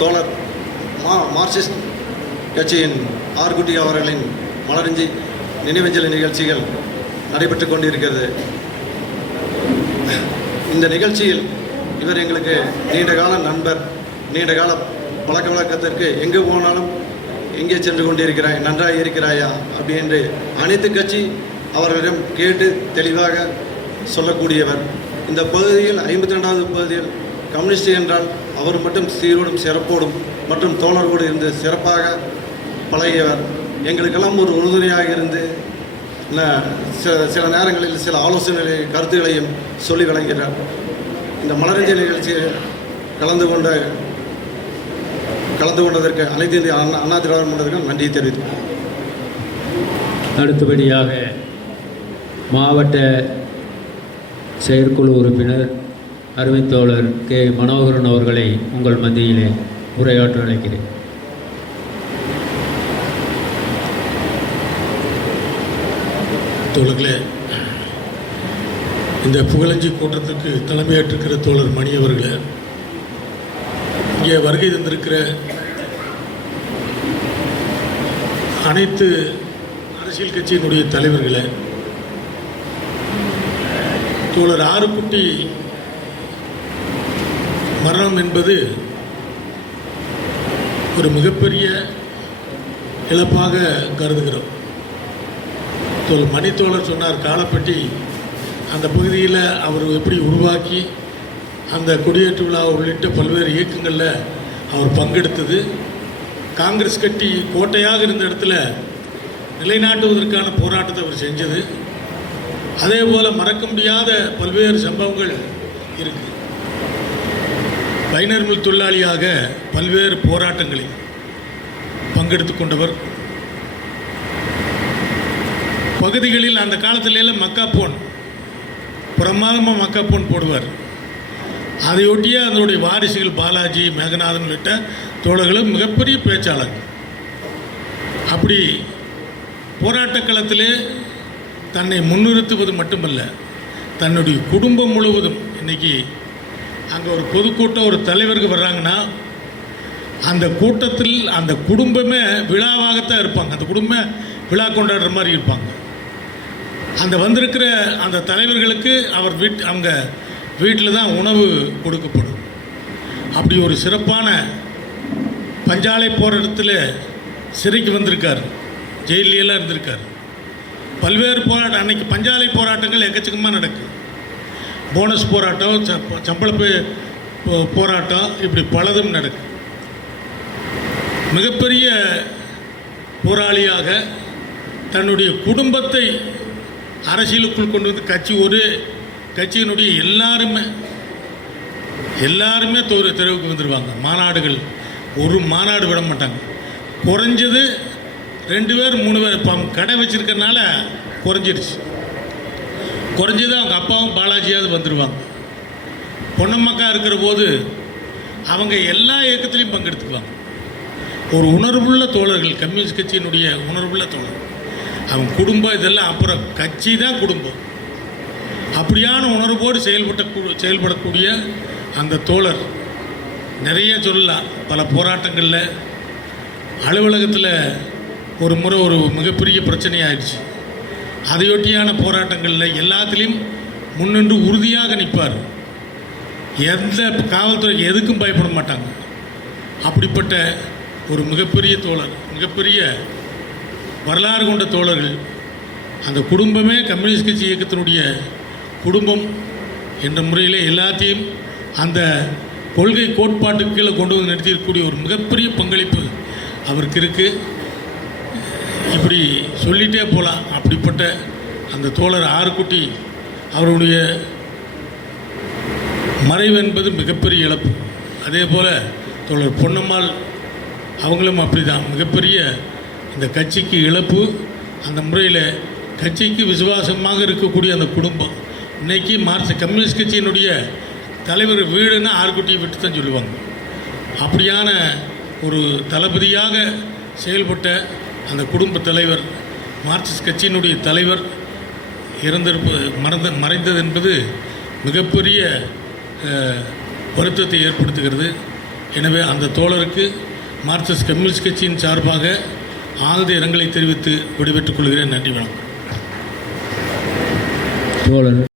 தோழர் மா மார்க்சிஸ்ட் கட்சியின் ஆர்குட்டி அவர்களின் மலரஞ்சி நினைவஞ்சலி நிகழ்ச்சிகள் நடைபெற்று கொண்டிருக்கிறது. இந்த நிகழ்ச்சியில் இவர் எங்களுக்கு நீண்டகால நண்பர் நீண்டகால பழக்க வழக்கத்திற்கு எங்கே போனாலும் எங்கே சென்று கொண்டிருக்கிறாய் நன்றாக இருக்கிறாயா அப்படி என்று அனைத்து கட்சி அவர்களிடம் கேட்டு தெளிவாக சொல்லக்கூடியவர். இந்த பகுதியில் ஐம்பத்தி ரெண்டாவது பகுதியில் கம்யூனிஸ்ட் என்றால் அவர் மட்டும் சீரோடும் சிறப்போடும் மற்றும் தோழர்களோடு இருந்து சிறப்பாக பழகியவர். எங்களுக்கெல்லாம் ஒரு உறுதுணையாக இருந்து சில சில நேரங்களில் சில ஆலோசனை கருத்துக்களையும் சொல்லி வழங்குகிறார் இந்த மலரஞ்சலி நிகழ்ச்சியில் கலந்து கொண்ட கலந்து கொண்டதற்கு அனைத்து இந்திய அண்ணா அண்ணா திராவிட மன்றத்திற்கும் நன்றி தெரிவித்துக் அடுத்தபடியாக மாவட்ட செயற்குழு உறுப்பினர் அருமைத்தோழர் கே. மனோகரன் அவர்களை உங்கள் மத்தியிலே உரையாற்ற அழைக்கிறேன். தோழர்களே இந்த புகழஞ்சி கூட்டத்திற்கு தலைமையேற்றிருக்கிற தோழர் மணி அவர்களே இங்கே வருகை தந்திருக்கிற அனைத்து அரசியல் கட்சியினுடைய தலைவர்களே தோழர் ஆறுக்குட்டி மரணம் என்பது ஒரு மிகப்பெரிய இழப்பாக கருதுகிறோம். தோல் மணித்தோழர் சொன்னார் காலப்பட்டி அந்த பகுதியில் அவர் எப்படி உருவாக்கி அந்த கொடியேற்று விழா உள்ளிட்ட பல்வேறு இயக்கங்களில் அவர் பங்கெடுத்தது. காங்கிரஸ் கட்சி கோட்டையாக இருந்த இடத்துல நிலைநாட்டுவதற்கான போராட்டத்தை அவர் செஞ்சது. அதே போல் மறக்க முடியாத பல்வேறு சம்பவங்கள் இருக்குது பைனர்மில் தொழிலாளியாக பல்வேறு போராட்டங்களில் பங்கெடுத்து கொண்டவர். பகுதிகளில் அந்த காலத்துல மக்காப்போன் பிரமாதமாக மக்காப்போன் போடுவார். அதையொட்டியே அதனுடைய வாரிசுகள் பாலாஜி மேகநாதன் உள்ளிட்ட தோழர்களும் மிகப்பெரிய பேச்சாளர். அப்படி போராட்ட களத்திலே தன்னை முன்னிறுத்துவது மட்டுமல்ல தன்னுடைய குடும்பம் முழுவதும் இன்னைக்கு அங்கே ஒரு பொதுக்கூட்டம் ஒரு தலைவருக்கு வர்றாங்கன்னா அந்த கூட்டத்தில் அந்த குடும்பமே விழாவாகத்தான் இருப்பாங்க. அந்த குடும்பம் விழா கொண்டாடுற மாதிரி இருப்பாங்க. அந்த வந்திருக்கிற அந்த தலைவர்களுக்கு அவர் வீட் அவங்க வீட்டில் தான் உணவு கொடுக்கப்படும். அப்படி ஒரு சிறப்பான பஞ்சாலை போராட்டத்தில் சிறைக்கு வந்திருக்கார். ஜெயிலியெல்லாம் இருந்திருக்கார். பல்வேறு போராட்டம் அன்னைக்கு பஞ்சாலை போராட்டங்கள் எக்கச்சக்கமாக நடக்குது போனஸ் போராட்டம் சம்பளப்பு போ- போராட்டம் இப்படி பலதும் நடக்கும் மிகப்பெரிய போராளியாக தன்னுடைய குடும்பத்தை அரசியலுக்குள் கொண்டு வந்து கட்சி ஒரு கட்சியினுடைய எல்லாருமே எல்லாருமே தோறு தெருவுக்கு வந்துடுவாங்க மாநாடுகள் ஒரு மாநாடு விட மாட்டாங்க. குறைஞ்சது ரெண்டு பேர் மூணு பேர். இப்போ கடை வச்சிருக்கறனால குறைஞ்சிருச்சு. குறைஞ்சது அவங்க அப்பாவும் பாலாஜியாவது வந்துடுவாங்க பொன்னம்மக்கா இருக்கிற போது அவங்க எல்லா இயக்கத்திலையும் பங்கெடுத்துக்குவாங்க. ஒரு உணர்வுள்ள தோழர்கள் கம்யூனிஸ்ட் கட்சியினுடைய உணர்வுள்ள தோழர். அவங்க குடும்பம் இதெல்லாம் அப்புறம் கட்சி தான் குடும்பம். அப்படியான உணர்வோடு செயல்பட்ட கூ- செயல்படக்கூடிய அந்த தோழர் நிறைய சொல்லலாம். பல போராட்டங்களில் அலுவலகத்தில் ஒரு முறை ஒரு மிகப்பெரிய பிரச்சனை ஆயிடுச்சு அதையொட்டியான போராட்டங்களில் எல்லாத்துலேயும் முன்னின்று உறுதியாக நிற்பார். எந்த காவல்துறைக்கு எதுக்கும் பயப்பட மாட்டாங்க. அப்படிப்பட்ட ஒரு மிகப்பெரிய தோழர் மிகப்பெரிய வரலாறு கொண்ட தோழர்கள் அந்த குடும்பமே கம்யூனிஸ்ட் கட்சி இயக்கத்தினுடைய குடும்பம் என்ற முறையில் எல்லாத்தையும் அந்த கொள்கை கோட்பாட்டுக்கு கீழே கொண்டு வந்து நிறுத்தியிருக்கக்கூடிய ஒரு மிகப்பெரிய பங்களிப்பு அவருக்கு இருக்குது இப்படி சொல்லிட்டே போகலாம் அப்படிப்பட்ட அந்த தோழர் ஆறுக்குட்டி அவருடைய மறைவு என்பது மிகப்பெரிய இழப்பு. அதே போல் தோழர் பொன்னம்மாள் அவங்களும் அப்படிதான். மிகப்பெரிய இந்த கட்சிக்கு இழப்பு அந்த முறையில் கட்சிக்கு விசுவாசமாக இருக்கக்கூடிய அந்த குடும்பம். இன்னைக்கு மார்க்ஸ் கம்யூனிஸ்ட் கட்சியினுடைய தலைவர் வீடுன்னா ஆறுக்குட்டியை விட்டு தான் சொல்லுவாங்க. அப்படியான ஒரு தளபதியாக செயல்பட்ட அந்த குடும்ப தலைவர் மார்க்சிஸ்ட் கட்சியினுடைய தலைவர் இறந்திருப்பது மறந்த மறைந்தது என்பது மிகப்பெரிய வருத்தத்தை ஏற்படுத்துகிறது. எனவே அந்த தோழருக்கு மார்க்சிஸ்ட் கம்யூனிஸ்ட் கட்சியின் சார்பாக ஆழ்ந்த இரங்கலை தெரிவித்து விடைபெற்றுக் கொள்கிறேன். நன்றி வணக்கம். தோழர்.